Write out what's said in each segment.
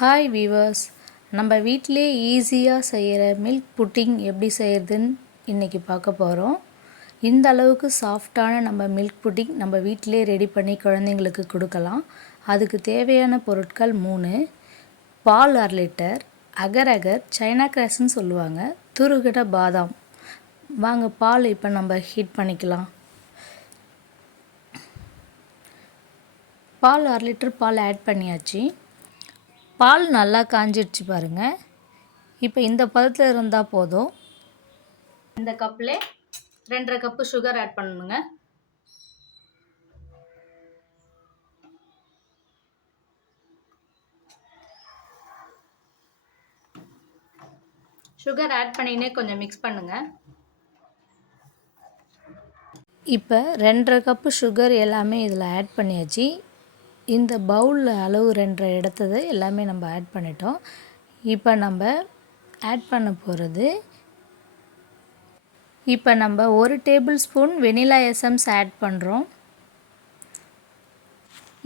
Hi viewers, நம்ம வீட்டிலே ஈஸியாக செய்கிற மில்க் புட்டிங் எப்படி செய்கிறதுன்னு இன்றைக்கி பார்க்க போகிறோம். இந்த அளவுக்கு சாஃப்டான நம்ம மில்க் புட்டிங் நம்ம வீட்டிலே ரெடி பண்ணி குழந்தைங்களுக்கு கொடுக்கலாம். அதுக்கு தேவையான பொருட்கள் 3: பால் 1/2 லிட்டர், அகர் அகர் சைனா கிராஸ்ன்னு சொல்லுவாங்க, துருகிட பாதாம். வாங்க பால் இப்போ நம்ம ஹீட் பண்ணிக்கலாம். பால் 1/2 லிட்டர் பால் ஆட் பண்ணியாச்சு. பால் நல்லா காஞ்சிடுச்சு பாருங்கள். இப்போ இந்த பதத்தில் இருந்தால் போதும். இந்த கப்பில் 2.5 கப்பு சுகர் ஆட் பண்ணணுங்க. சுகர் ஆட் பண்ணினே கொஞ்சம் மிக்ஸ் பண்ணுங்கள். இப்போ 2.5 கப்பு சுகர் எல்லாமே இதில் ஆட் பண்ணியாச்சு. இந்த பவுலில் அளவு 2.5 எடுத்தது எல்லாமே நம்ம ஆட் பண்ணிட்டோம். இப்போ நம்ம ஆட் பண்ண போகிறது, இப்போ நம்ம 1 tablespoon vanilla essence add பண்ணுறோம்.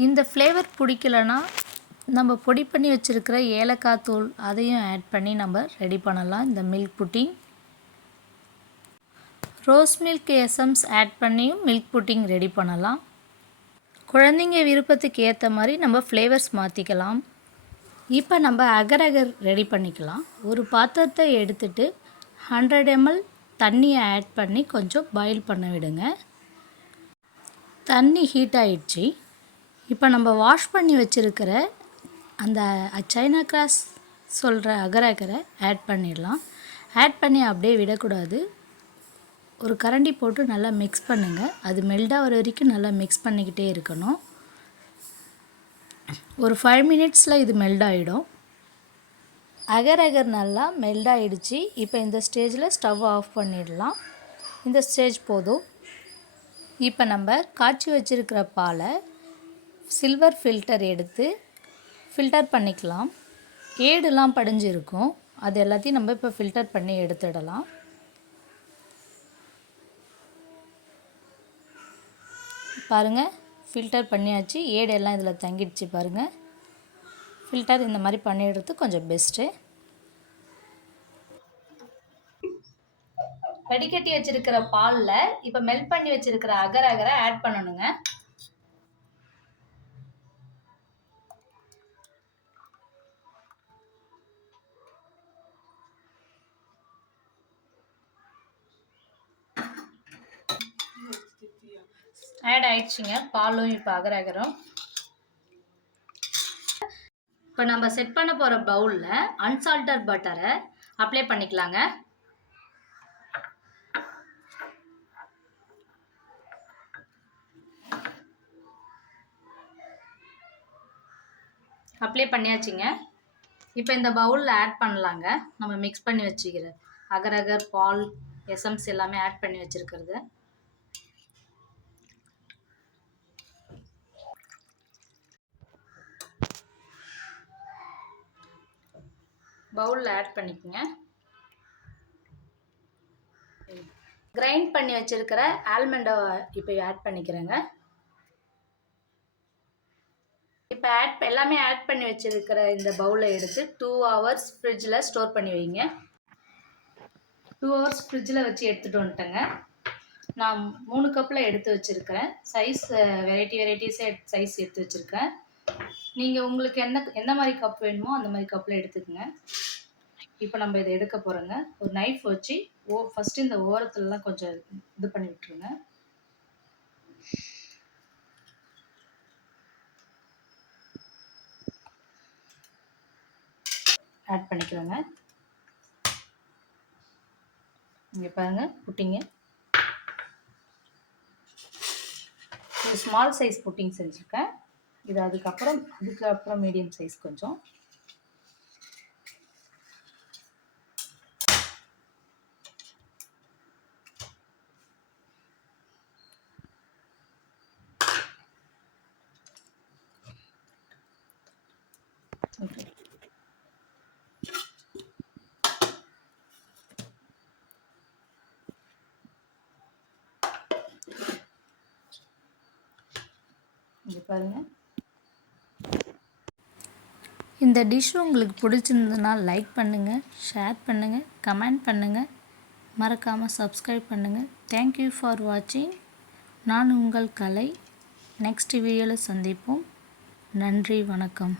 இந்த ஃப்ளேவர் பிடிக்கலனா நம்ம பொடி பண்ணி வச்சுருக்கிற ஏலக்காய் தூள் அதையும் ஆட் பண்ணி நம்ம ரெடி பண்ணலாம் இந்த milk pudding. Rose milk essence add பண்ணியும் மில்க் புட்டிங் ரெடி பண்ணலாம். குழந்தைங்க விருப்பத்துக்கு ஏற்ற மாதிரி நம்ம ஃப்ளேவர்ஸ் மாற்றிக்கலாம். இப்போ நம்ம அகர் அகர் ரெடி பண்ணிக்கலாம். ஒரு பாத்திரத்தை எடுத்துட்டு 100 ml தண்ணியை ஆட் பண்ணி கொஞ்சம் பாயில் பண்ண விடுங்க. தண்ணி ஹீட் ஆகிடுச்சு. இப்போ நம்ம வாஷ் பண்ணி வச்சுருக்கிற அந்த சைனா கிராஸ் சொல்கிற அகர் அகரை ஆட் பண்ணிடலாம். ஆட் பண்ணி அப்படியே விடக்கூடாது. ஒரு கரண்டி போட்டு நல்லா மிக்ஸ் பண்ணுங்கள். அது மெல்ட் ஆகிற வரைக்கும் நல்லா மிக்ஸ் பண்ணிக்கிட்டே இருக்கணும். ஒரு 5 மினிட்ஸில் இது மெல்ட் ஆகிடும். அகர் அகர் நல்லா மெல்ட் ஆகிடுச்சு. இப்போ இந்த ஸ்டேஜில் ஸ்டவ் ஆஃப் பண்ணிடலாம். இந்த ஸ்டேஜ் போதும். இப்போ நம்ம காய்ச்சி வச்சுருக்கிற பாலை சில்வர் ஃபில்டர் எடுத்து ஃபில்டர் பண்ணிக்கலாம். ஏடுலாம் படிஞ்சிருக்கும், அது எல்லாத்தையும் நம்ம இப்போ ஃபில்டர் பண்ணி எடுத்துடலாம். பாருங்கள், ஃபில்டர் பண்ணியாச்சு. ஏடெல்லாம் இதில் தங்கிடுச்சு பாருங்கள். ஃபில்டர் இந்த மாதிரி பண்ணிடுறது கொஞ்சம் பெஸ்ட்டு. வடிகட்டி வச்சுருக்கிற பாலில் இப்போ மெல்ட் பண்ணி வச்சுருக்கிற அகர் அகரை ஆட் பண்ணணுங்க. ஆட் ஆயிடுச்சுங்க பாலும் இப்போ அகர் அகரும். இப்போ நம்ம செட் பண்ண போகிற பவுலில் அன்சால்டட் பட்டரை அப்ளை பண்ணிக்கலாங்க. அப்ளை பண்ணியாச்சுங்க. இப்போ இந்த பவுலில் ஆட் பண்ணலாங்க. நம்ம மிக்ஸ் பண்ணி வச்சுக்கிற அகர் அகர் பால் எசன்ஸ் எல்லாமே ஆட் பண்ணி வச்சுருக்கிறது பவுலில் ஆட் பண்ணிக்கோங்க. கிரைண்ட் பண்ணி வச்சுருக்கிற ஆல்மண்டை இப்போ ஆட் பண்ணிக்கிறேங்க. இப்போ எல்லாமே ஆட் பண்ணி வச்சுருக்கிற இந்த பவுலை எடுத்து 2 hours ஃப்ரிட்ஜில் ஸ்டோர் பண்ணி வைங்க. 2 hours ஃப்ரிட்ஜில் வச்சு எடுத்துகிட்டு வந்துட்டேங்க. நான் 3 கப்பில் எடுத்து வச்சுருக்கிறேன். சைஸ் வெரைட்டிஸே சைஸ் எடுத்து வச்சுருக்கேன். நீங்கள் உங்களுக்கு எந்த மாதிரி கப் வேணுமோ அந்த மாதிரி கப்பில் எடுத்துக்கோங்க. இப்போ நம்ம இதை எடுக்க போகிறோங்க. ஒரு நைஃப் வச்சு ஃபஸ்ட்டு இந்த ஓரத்துலலாம் கொஞ்சம் இது பண்ணி விட்டுருங்க. ஆட் பண்ணிக்கிறோங்க. இங்கே பாருங்கள், புட்டிங்க ஒரு ஸ்மால் சைஸ் புட்டிங் செஞ்சுருக்கேன். இது அதுக்கப்புறம் மீடியம் சைஸ் கொஞ்சம். ஓகே, இங்கே பாருங்கள். இந்த டிஷ் உங்களுக்கு பிடிச்சிருந்ததுன்னா லைக் பண்ணுங்கள், ஷேர் பண்ணுங்கள், கமெண்ட் பண்ணுங்கள், மறக்காமல் சப்ஸ்கிரைப் பண்ணுங்கள். தேங்க்யூ ஃபார் வாட்சிங். நான் உங்கள் கலை. நெக்ஸ்ட் வீடியோவில் சந்திப்போம். நன்றி, வணக்கம்.